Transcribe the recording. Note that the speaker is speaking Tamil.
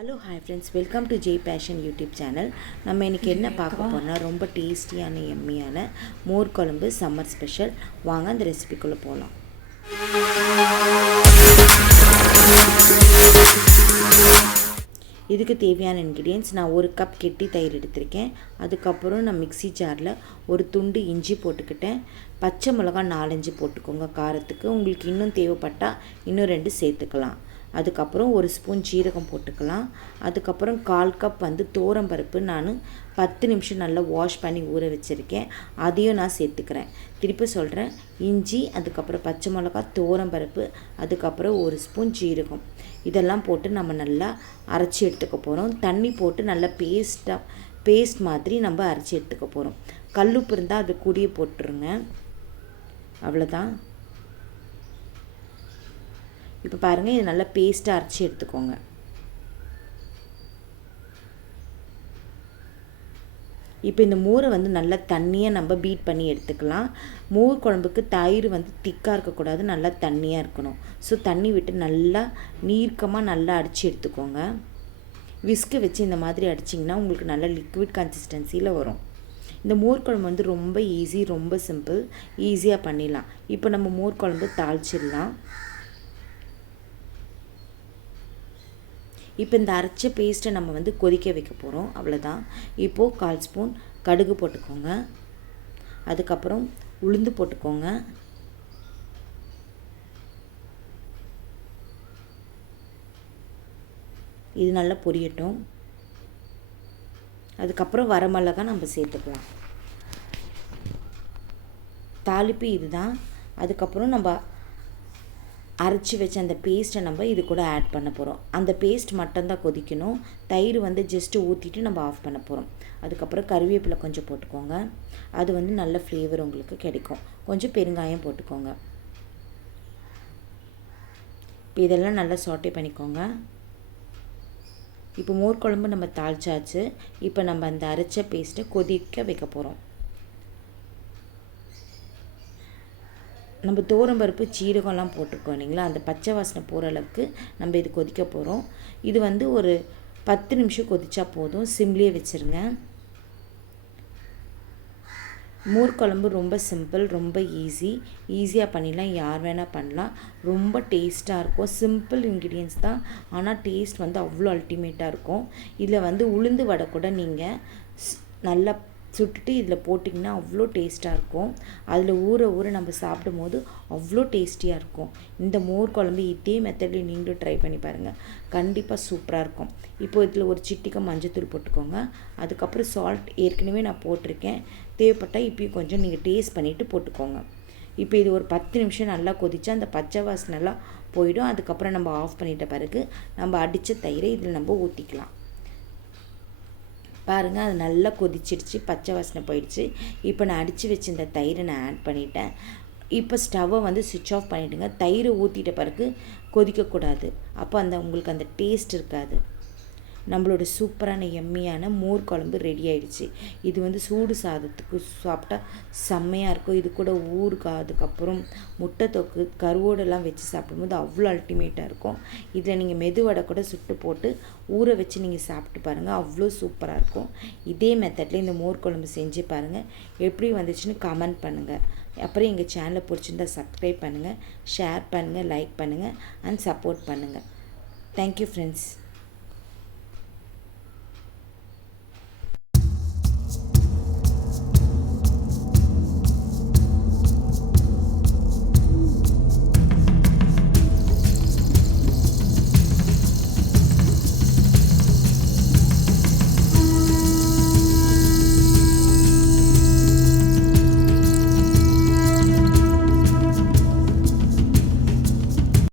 Hello hi friends, welcome to Jai passion YouTube channel. நம்ம இன்றைக்கி என்ன பார்க்க போகிறோம்னா ரொம்ப டேஸ்டியான எம்மியான மோர் குழம்பு சம்மர் ஸ்பெஷல். வாங்க அந்த ரெசிபிக்குள்ளே போகலாம். இதுக்கு தேவையான இன்க்ரீடியன்ட்ஸ், நான் ஒரு கப் கெட்டி தயிர் எடுத்திருக்கேன். அதுக்கப்புறம் நான் மிக்ஸி ஜாரில் ஒரு துண்டு இஞ்சி போட்டுக்கிட்டேன். பச்சை மிளகா 4-5 போட்டுக்கோங்க காரத்துக்கு. உங்களுக்கு இன்னும் தேவைப்பட்டால் இன்னும் 2 சேர்த்துக்கலாம். அதுக்கப்புறம் ஒரு ஸ்பூன் ஜீரகம் போட்டுக்கலாம். அதுக்கப்புறம் 1/4 கப் துவரம்பருப்பு நான் 10 நிமிஷம் நல்லா வாஷ் பண்ணி ஊற வச்சுருக்கேன். அதையும் நான் சேர்த்துக்கிறேன். திருப்பி சொல்கிறேன், இஞ்சி, அதுக்கப்புறம் பச்சை மிளகா, துவரம்பருப்பு, அதுக்கப்புறம் ஒரு ஸ்பூன் ஜீரகம், இதெல்லாம் போட்டு நம்ம நல்லா அரைச்சி எடுத்துக்க போகிறோம். தண்ணி போட்டு நல்லா பேஸ்ட் மாதிரி நம்ம அரைச்சி எடுத்துக்க போகிறோம். கல்லுப்பு இருந்தால் அது கூடிய போட்டுருங்க. அவ்வளோதான். இப்போ பாருங்கள், இது நல்லா பேஸ்ட்டாக அரைச்சி எடுத்துக்கோங்க. இப்போ இந்த மோரை நல்லா தண்ணியாக நம்ம பீட் பண்ணி எடுத்துக்கலாம். மோர் குழம்புக்கு தயிர் திக்காக இருக்கக்கூடாது, நல்லா தண்ணியாக இருக்கணும். ஸோ தண்ணி விட்டு நல்லா நீர்க்கமாக நல்லா அடித்து எடுத்துக்கோங்க. விஸ்கு வச்சு இந்த மாதிரி அடிச்சிங்கன்னா உங்களுக்கு நல்ல லிக்விட் கன்சிஸ்டன்சியில் வரும். இந்த மோர் குழம்பு ரொம்ப ஈஸி, ரொம்ப சிம்பிள், ஈஸியாக பண்ணிடலாம். இப்போ நம்ம மோர் குழம்பு தாளிச்சிடலாம். இப்போ இந்த அரைச்ச பேஸ்ட்டை நம்ம கொதிக்க வைக்க போகிறோம். அவ்வளோதான். இப்போது 1/4 ஸ்பூன் கடுகு போட்டுக்கோங்க. அதுக்கப்புறம் உளுந்து போட்டுக்கோங்க. இது நல்லா பொரியட்டும். அதுக்கப்புறம் வரமிளகா நம்ம சேர்த்துக்கலாம். தாளிப்பு இதுதான். அதுக்கப்புறம் நம்ம அரைச்சி வச்ச அந்த பேஸ்ட்டை நம்ம இது கூட ஆட் பண்ண போகிறோம். அந்த பேஸ்ட் மட்டும்தான் கொதிக்கணும். தயிர் ஜஸ்ட்டு ஊற்றிட்டு நம்ம ஆஃப் பண்ண போகிறோம். அதுக்கப்புறம் கறிவேப்பிலை கொஞ்சம் போட்டுக்கோங்க. அது நல்ல ஃப்ளேவர் உங்களுக்கு கிடைக்கும். கொஞ்சம் பெருங்காயம் போட்டுக்கோங்க. இப்போ இதெல்லாம் நல்லா சாட்டே பண்ணிக்கோங்க. இப்போ மோர் குழம்பு நம்ம தாளிச்சாச்சு. இப்போ நம்ம அந்த அரைச்ச பேஸ்ட்டை கொதிக்க வைக்க போகிறோம். நம்ம துவரம்பருப்பு ஜீரகம்லாம் போட்டிருக்கோம் இல்லைங்களா, அந்த பச்சை வாசனை போகிற அளவுக்கு நம்ம இது கொதிக்க போகிறோம். இது ஒரு 10 நிமிஷம் கொதிச்சா போதும். சிம்லேயே வச்சுருங்க. மோர் குழம்பு ரொம்ப சிம்பிள், ரொம்ப ஈஸியாக பண்ணிடலாம். யார் வேணால் பண்ணலாம். ரொம்ப டேஸ்ட்டாக இருக்கும். சிம்பிள் இன்க்ரீடியன்ஸ் தான், ஆனால் டேஸ்ட் அவ்வளோ அல்டிமேட்டாக இருக்கும். இதில் உளுந்து வடை கூட நீங்கள் நல்லா சுட்டுட்டு இதில் போட்டிங்கன்னா அவ்வளோ டேஸ்ட்டாக இருக்கும். அதில் ஊற நம்ம சாப்பிடும் போது அவ்வளோ டேஸ்டியாக இருக்கும். இந்த மோர் குழம்பு இதே மெத்தடில் நீங்களும் ட்ரை பண்ணி பாருங்கள். கண்டிப்பாக சூப்பராக இருக்கும். இப்போ இதில் ஒரு சிட்டிகை மஞ்சத்தூள் போட்டுக்கோங்க. அதுக்கப்புறம் சால்ட் ஏற்கனவே நான் போட்டிருக்கேன். தேவைப்பட்டால் இப்போயும் கொஞ்சம் நீங்கள் டேஸ்ட் பண்ணிவிட்டு போட்டுக்கோங்க. இப்போ இது ஒரு 10 நிமிஷம் நல்லா கொதிச்சா அந்த பச்சை வாசனைலாம் போயிடும். அதுக்கப்புறம் நம்ம ஆஃப் பண்ணிட்ட பிறகு நம்ம அடித்த தயிரை இதில் நம்ம ஊற்றிக்கலாம். பாருங்கள், அது நல்லா கொதிச்சிடுச்சு, பச்சை வாசனை போயிடுச்சு. இப்போ நான் அடித்து வச்சு இந்த தயிரை நான் ஆட் பண்ணிட்டேன். இப்போ ஸ்டவ்வை சுவிட்ச் ஆஃப் பண்ணிவிடுங்க. தயிரை ஊற்றிட்ட பிறகு கொதிக்கக்கூடாது. அப்போ உங்களுக்கு அந்த டேஸ்ட் இருக்காது. நம்மளோட சூப்பரான எம்மியான மோர் குழம்பு ரெடி ஆகிடுச்சு. இது சூடு சாதத்துக்கு சாப்பிட்டா செம்மையாக இருக்கும். இது கூட ஊறுகாய், அதுக்கப்புறம் முட்டை தொக்கு, கருவோடெல்லாம் வச்சு சாப்பிடும்போது அவ்வளோ அல்டிமேட்டாக இருக்கும். இதில் நீங்கள் மெதுவடை கூட சுட்டு போட்டு ஊற வச்சு நீங்கள் சாப்பிட்டு பாருங்கள், அவ்வளோ சூப்பராக இருக்கும். இதே மெத்தடில் இந்த மோர் குழம்பு செஞ்சு பாருங்கள். எப்படி வந்துச்சுன்னு கமெண்ட் பண்ணுங்கள். அப்புறம் எங்கள் சேனலை பிடிச்சிருந்தால் சப்ஸ்கிரைப் பண்ணுங்கள், ஷேர் பண்ணுங்கள், லைக் பண்ணுங்கள் அண்ட் சப்போர்ட் பண்ணுங்கள். Thank you friends.